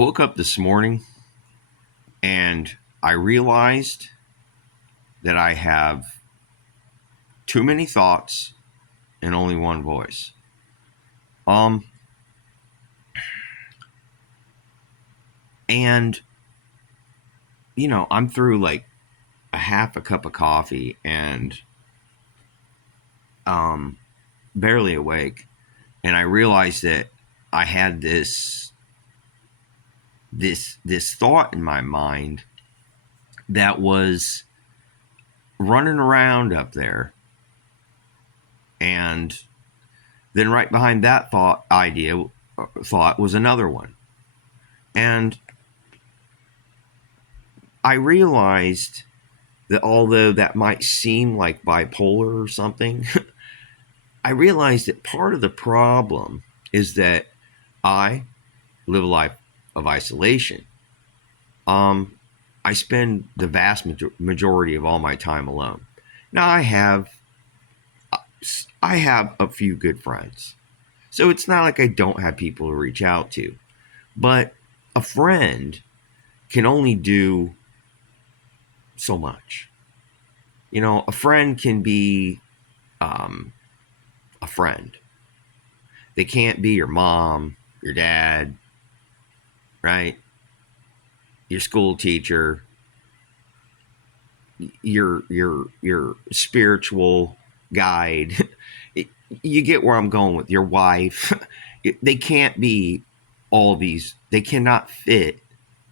woke up this morning and I realized that I have too many thoughts and only one voice. Um, and I'm through like a half a cup of coffee and um, barely awake, and I realized that I had this thought in my mind that was running around up there, and then right behind that thought was another one. And I realized that although that might seem like bipolar or something, I realized that part of the problem is that I live a life of isolation. Um, I spend the vast majority of all my time alone. Now I have a few good friends, so it's not like I don't have people to reach out to. But a friend can only do so much. A friend can be um, a friend. They can't be your mom, your dad, right? Your school teacher, your spiritual guide. You get where I'm going with your wife. They can't be all these. They cannot fit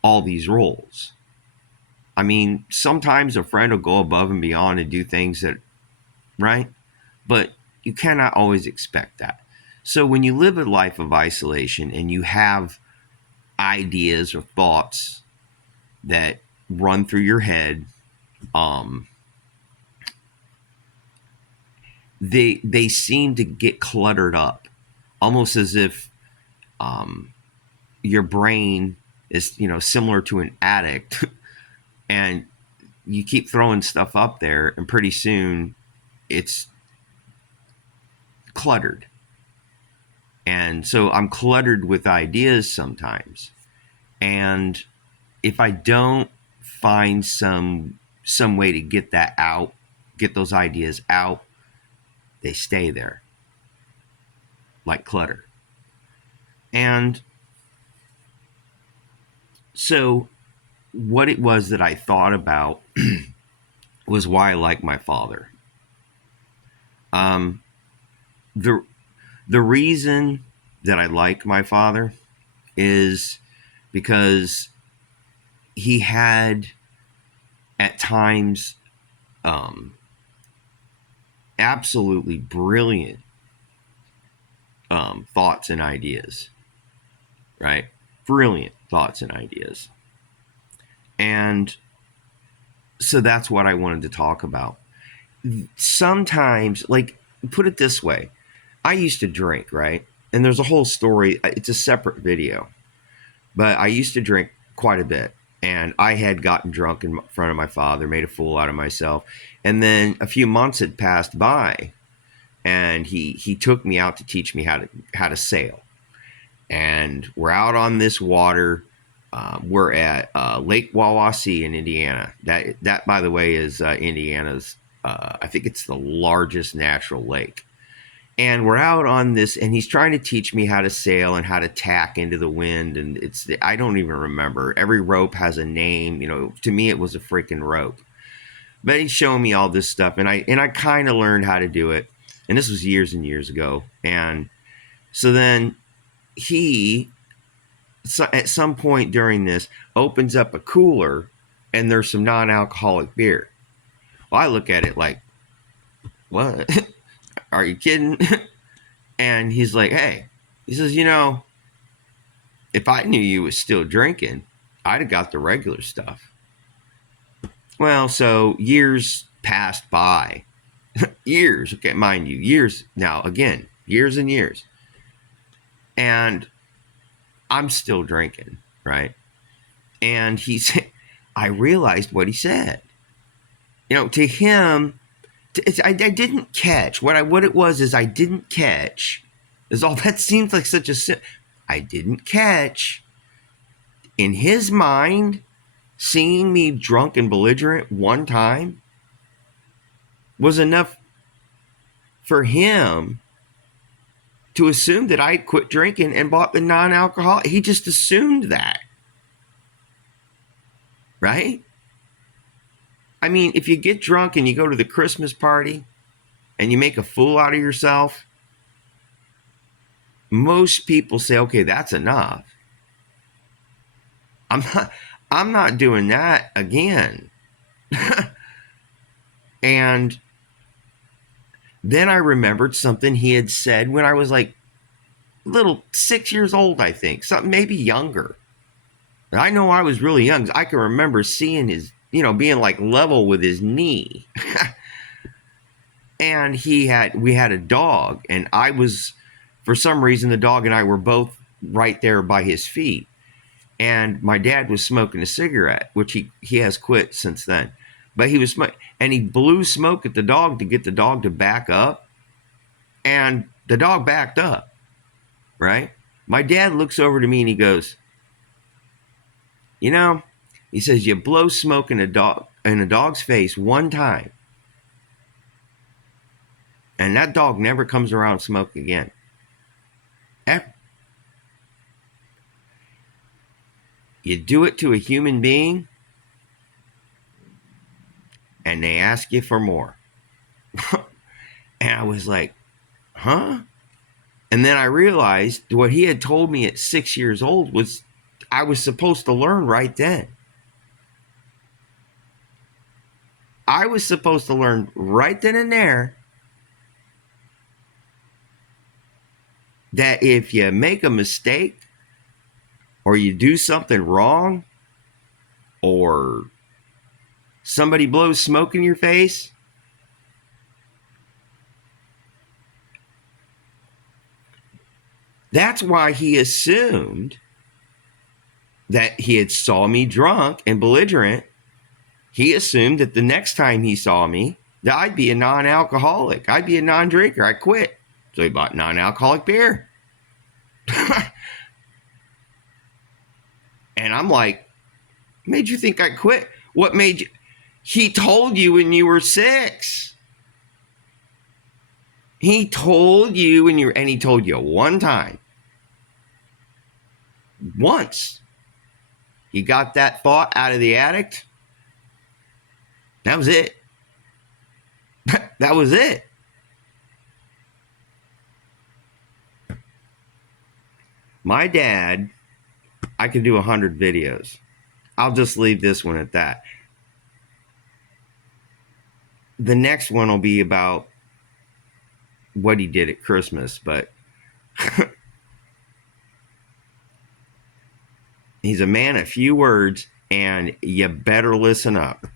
all these roles. I mean, sometimes a friend will go above and beyond and do things that, right? But you cannot always expect that. So when you live a life of isolation and you have ideas or thoughts that run through your head, um, they seem to get cluttered up, almost as if um, your brain is similar to an addict, and you keep throwing stuff up there, and pretty soon it's cluttered. And so I'm cluttered with ideas sometimes, and if I don't find some way to get that out, get those ideas out, they stay there like clutter. And so what it was that I thought about was why I like my father. Um, the the reason that I like my father is because he had at times um, absolutely brilliant thoughts and ideas, right? Brilliant thoughts and ideas. And so that's what I wanted to talk about. Sometimes, like, put it this way, I used to drink, right? And there's a whole story, it's a separate video, but I used to drink quite a bit. And I had gotten drunk in front of my father, made a fool out of myself. And then a few months had passed by, and he took me out to teach me how to sail. And we're out on this water. We're at Lake Wawasee in Indiana. That by the way is Indiana's. I think it's the largest natural lake. And we're out on this, and he's trying to teach me how to sail and how to tack into the wind. And I don't even remember. Every rope has a name. To me, it was a freaking rope. But he's showing me all this stuff, and I kind of learned how to do it. And this was years and years ago. And so then at some point during this, opens up a cooler, and there's some non-alcoholic beer. Well, I look at it like, what? Are you kidding? And he's like, hey, he says, if I knew you was still drinking, I'd have got the regular stuff. Well, so years passed by. Years, okay, mind you, years now, again, years and years. And I'm still drinking, right? And I realized what he said. To him, I didn't catch what it was. Is I didn't catch. Is all that seems like such a I didn't catch in his mind, seeing me drunk and belligerent one time was enough for him to assume that I quit drinking and bought the non-alcoholic. He just assumed that. Right? I mean, if you get drunk and you go to the Christmas party and you make a fool out of yourself, most people say, okay, that's enough. I'm not doing that again. And then I remembered something he had said when I was like little 6 years old, I think, something maybe younger. I know I was really young. I can remember seeing his, being like level with his knee. And we had a dog, and I was, for some reason, the dog and I were both right there by his feet. And my dad was smoking a cigarette, which he has quit since then. But he was smoking, and he blew smoke at the dog to get the dog to back up. And the dog backed up, right? My dad looks over to me and he goes, he says, you blow smoke in a dog's face one time, and that dog never comes around smoke again. You do it to a human being, and they ask you for more. And I was like, huh? And then I realized what he had told me at 6 years old was I was supposed to learn right then. I was supposed to learn right then and there that if you make a mistake or you do something wrong or somebody blows smoke in your face, that's why he assumed that he had saw me drunk and belligerent. He assumed that the next time he saw me, that I'd be a non-alcoholic. I'd be a non-drinker. I quit. So he bought non-alcoholic beer. And I'm like, what made you think I quit? What made you? He told you when you were 6. He told you and he told you one time. Once. He got that thought out of the addict. That was it. That was it. My dad, I could do 100 videos. I'll just leave this one at that. The next one will be about what he did at Christmas, but he's a man of few words, and you better listen up.